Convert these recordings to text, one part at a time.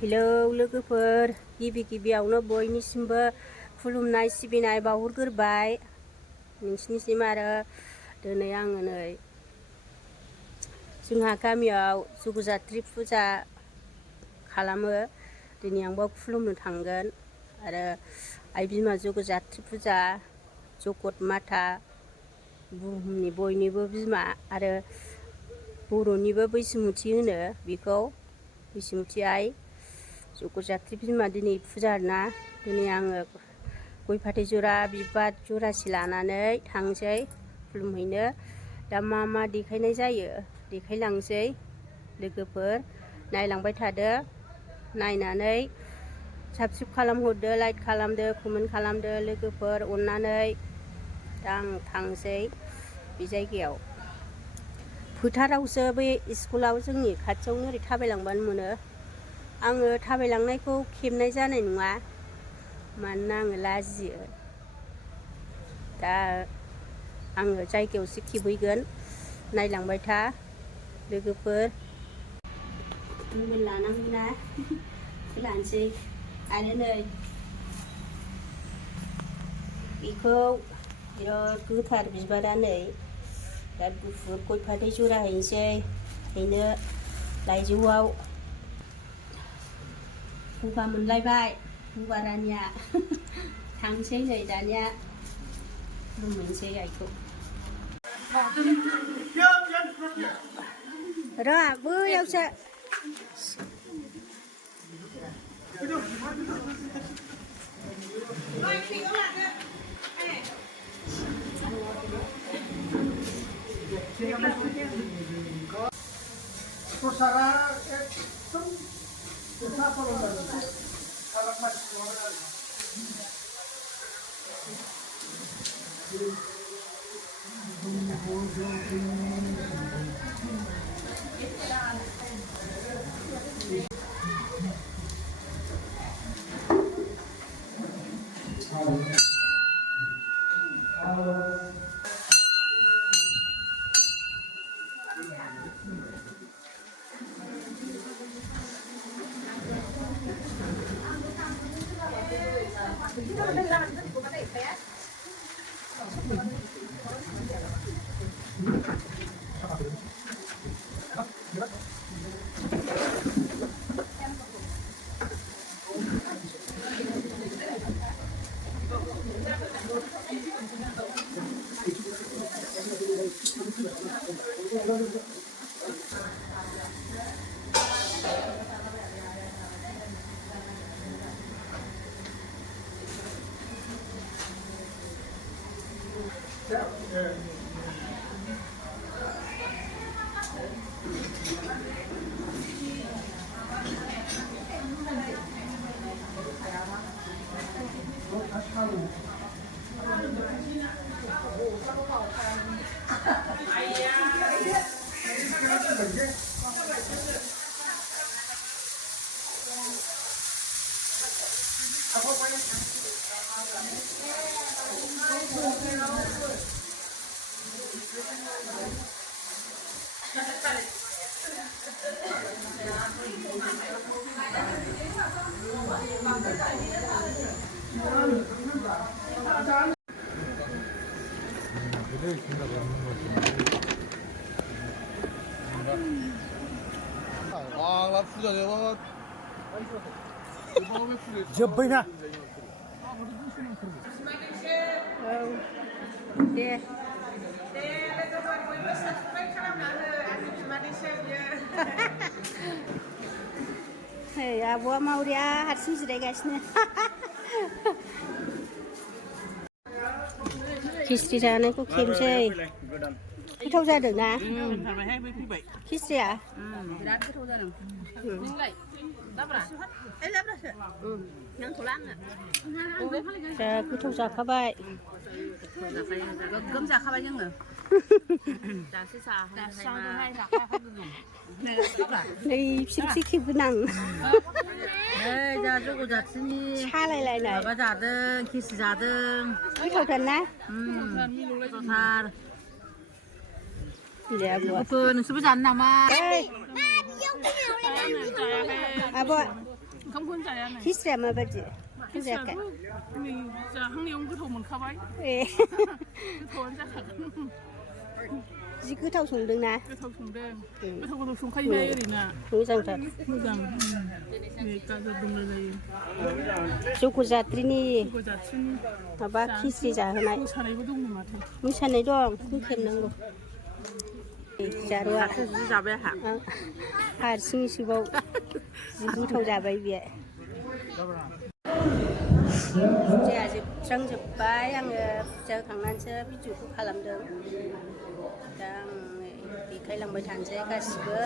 Hello लोगोफोर गिबियावनो बयनिसिमबो खुलुमनाय सिबिनाय बावहरग्रोबाय नोंसिनिसिम आरो दिनै आङो नै जोंहा गामियाव जगजात्रि फुजा खालामो दिनै आंबो खुलुमनो थांगोन आरो आइ बिमा जगजात्रि फुजा जगत माता बुहुमनि बयनिबो बिमा आरो बर'निबो बैसोमुथि होनो बेखौ बैसोमुथि आइ जगजात्रि बिमा दिनै फुजा ना दिनै आङो गय फाथै जरा बिबार जरासे लानानै थांसै खुलुमहैनो दा मा देखायनाय जायो देखायलांसै लोगोफोर नायलांबाय थादो नायनानै साबस्क्राइब खालामहरदो लाइक खालामदो कमेन्ट खालामदो लोगोफोर अननानै दा आं थांसै बे जायगायाव फोथारावसो बे स्कुलाव जोंनि खाथियावनो ओरै थाबायलांबानो मोनो आङो थाबायलांनायखौ खेबनाय जानाय नङा मानोना आङो लाजियो दा आङो जायगायावसो खेबहैगोन नायलांबाय था लोगोफोर मबाइल लानांगौना लानोसै आरो नै बेखौ बिराद गोथार बिबारा नै दा गुफुर गय फाथै जरा हैनोसै हैनो लाइजौआव गगा मोनलायबाय गगा रानिया थांसै नै दानिया खुलुमहैनोसै आइखौ र' बैयावसो प्रसादा एकदम जोबथा फलंदारि सारा मानसिखौनो ला फुजा जोबा जोब्बायना औ दे लोगोफोर बयबो साबसक्राइब खालामना हो आंनि बिमादैसो बियो आब'आ मावरिया हारसिं जिरायगासिनो खिस्रि जानायखौ खेबसै गोथाव जादों ना खिस्रिया बिराद गोथाव जादों नोंलाय नांथ'ला आङो जा गोथाव जाखाबाय गोगोम जाखाबाय जोङो दासो जाहाय नै फिसि खेबगोन आं जा जगजात्रिनि सालायलायनाय माबा जादों खिसि जादों गोथावथार ना गोथावथार आब'आ नोंसोरबो जानो नामा आब' ओंखामखौनो जाया नै खिस्राया माबायदि जायाखै नै जाहांनायावनो गोथाव मोनखाबाय ए गोथावानो जाखागोन जि गोथाव संदोंना गोथाव संदों गोथाव संखायोहाय ओरैनो मोजांथार मोजां नै गाजर दंलायलायो जगजात्रिनि जाथिनि माबा खिस्रि जाहोनाय मोसानायबो दंनो माथो मोसानाय दं फैखेबनांगौ जारुआ जि जाबाय आंहा हारसिंसोबाव जि गोथाव जाबाय बे फुजाया जोबस्रांजोब्बाय आङो फुजा होखांनानैसो भिडिअखौ खालामदों दा आं देखायलांबाय थानोसै गासिबो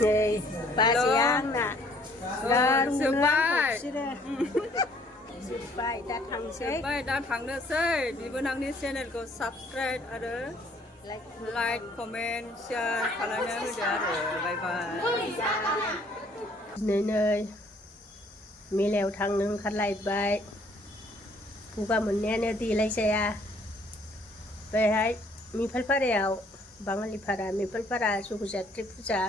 Hey, pasiang na. जोब्बाय जोब्बाय दा थांसै जोब्बाय दा थांनोसै बिबोनांनि चेनेलखौ साबसक्राइब आरो लाइक कमेन्ट शेयार खालामना होदो आरो बाय बाय नै मेलायाव थांनो ओंखारलायबाय गगा मोननायानो देलायजाया बेहाय मिफालपारायाव बाङालिपारा मिफालपारा जगजात्रि फुजा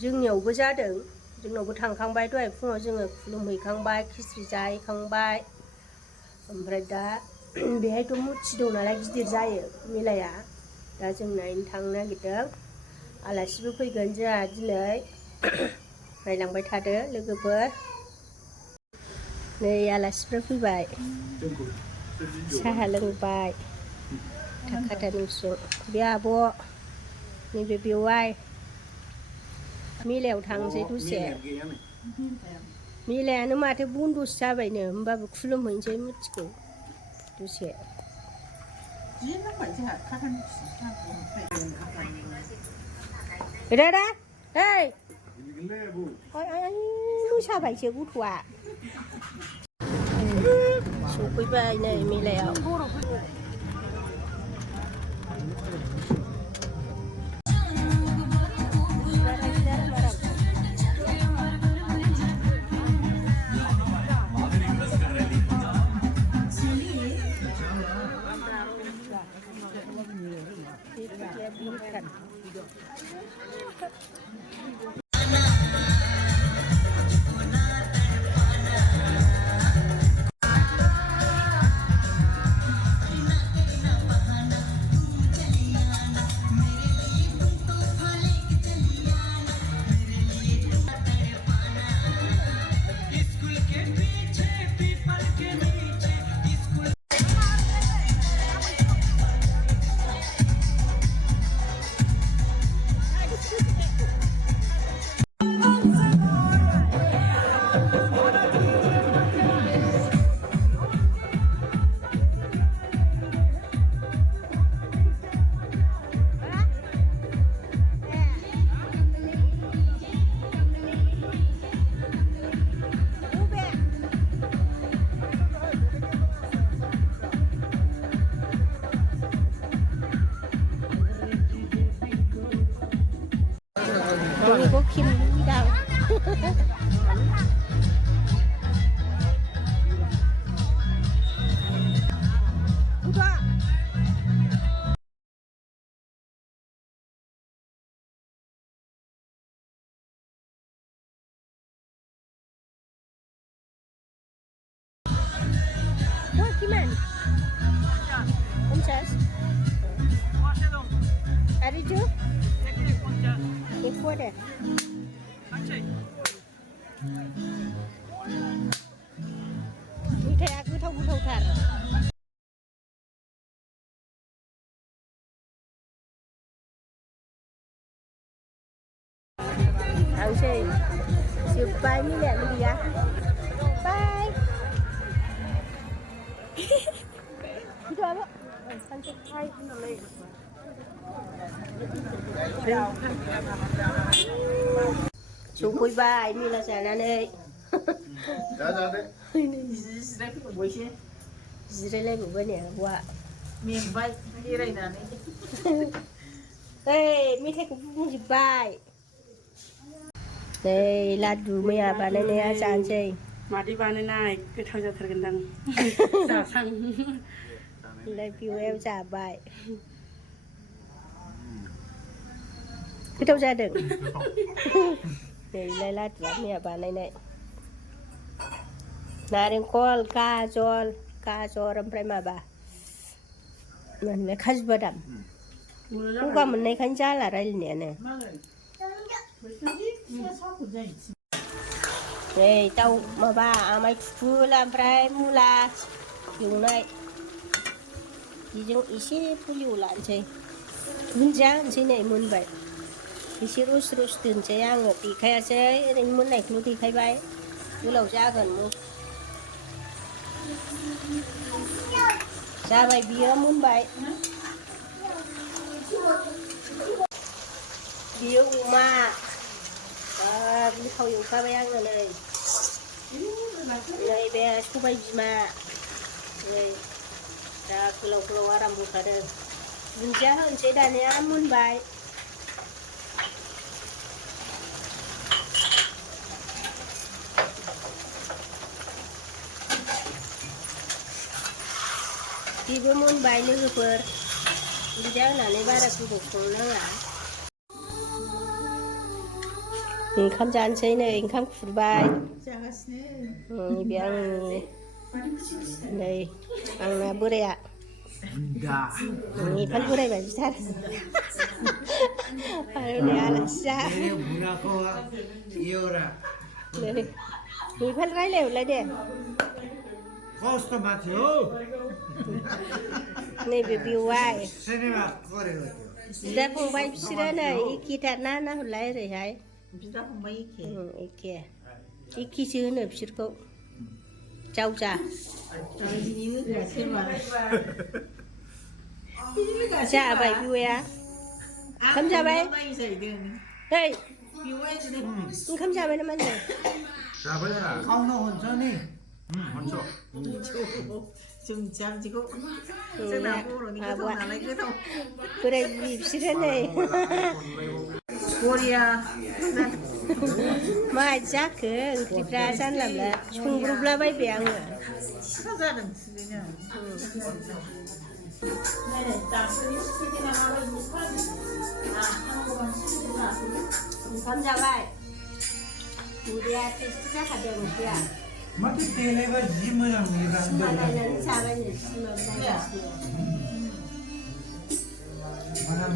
जोंनियावबो जादों जोंनावबो थांखांबाय दहाय फुङाव जोङो खुलुमहैखांबाय खिस्रि जाहैखांबाय ओमफ्राय दा बेहायथ' मुरथि दं नालाय गिदिर जायो मेलाया दा जों नायनो थांनो नागिरदों आलासिबो फैगोन जोंहा दिनै नायलांबाय थादो लोगोफोर नै आलासिफोर फैबाय साहा लोंबाय थाखाथारनिसो बे आब' नैबे बेवाइ मेलायाव थांसै दसे मेलायानो माथो बन्दसो जाबायनो होमबाबो खुलुमहैनोसै मुरथिखौ दसे रादा ओइ मोसाबायसो गथ'आ सफैबाय नै मेलायाव Wah, gimana? Pecas? Ada tu? Ikut ada. Ni kayak aku tahu tar. Ang say, siapa ni leh dia? Bye. Itu apa? Cantik hai nolai. Chụp bài mi là sẽ là đây. Dạ đấy. Dưới đây của bên này quá. miền bay đi đây nè Đây, mi thấy cũng chụp bài. Đây là đủ mày à bà này nè chán chơi. mà đi ba này này cái thao ra thật gần đằng xả xăng Đây view em trả bài. Cái đâu ra được. Đây là đủ mày à bà này này. Naringkol, kajol rampai maba. Mana khas badam. Bukan mana kan jala rail ni ane. Đây tàu maba amai pula rampai mula yung nai. Yung isi puli ulan cai. Hunjang sini mun bai. Isi rus tun cai yang ti kaya cai ini mun naik nu ti kaya bai. Ulau jagan mu. Ra bài bia muốn bài bia uma đi thâu dùng pha beng rồi này này bé chú bay mà này ra kalau orang buka deh bunja hơn chế đàn này muốn bài Ibu mun bay ni super, dia nak ni barat tu bukan lah. Income jangan saya ni income furbay. Ni biang đây, ang na burea. Ni pal burea bajar. Ayo ni alasya. Burak kau, iya ora. Ni pal rai lew lah dia. Costa Mateo. Ni baby wai. Sini lah, kore lagi. Sudah pun baik sudah na. Kita nana hulai rehai. kita không mấy kì Iki. Iki sih ni bisir kau. Jauh jah. Jah baby wai. Kamu jah bayi? Hey. Kamu jah bayi nama dia? Siapa ya? Kau nak honco ni? Honco. chừng chăm chỉ có chắc nào mua rồi những cái thông nào lấy cái thông Bữa đây bịp xí này. Korea Mai chắc cứ kịp ra sang làm là chung group là bay bèn rồi. sao ra đừng xử nha Không ra vậy. Bữa đây thì chắc là được một cái. Mati tele ba gym yang ni dah. Semua dah ni sahaja ni semua dah. Mana?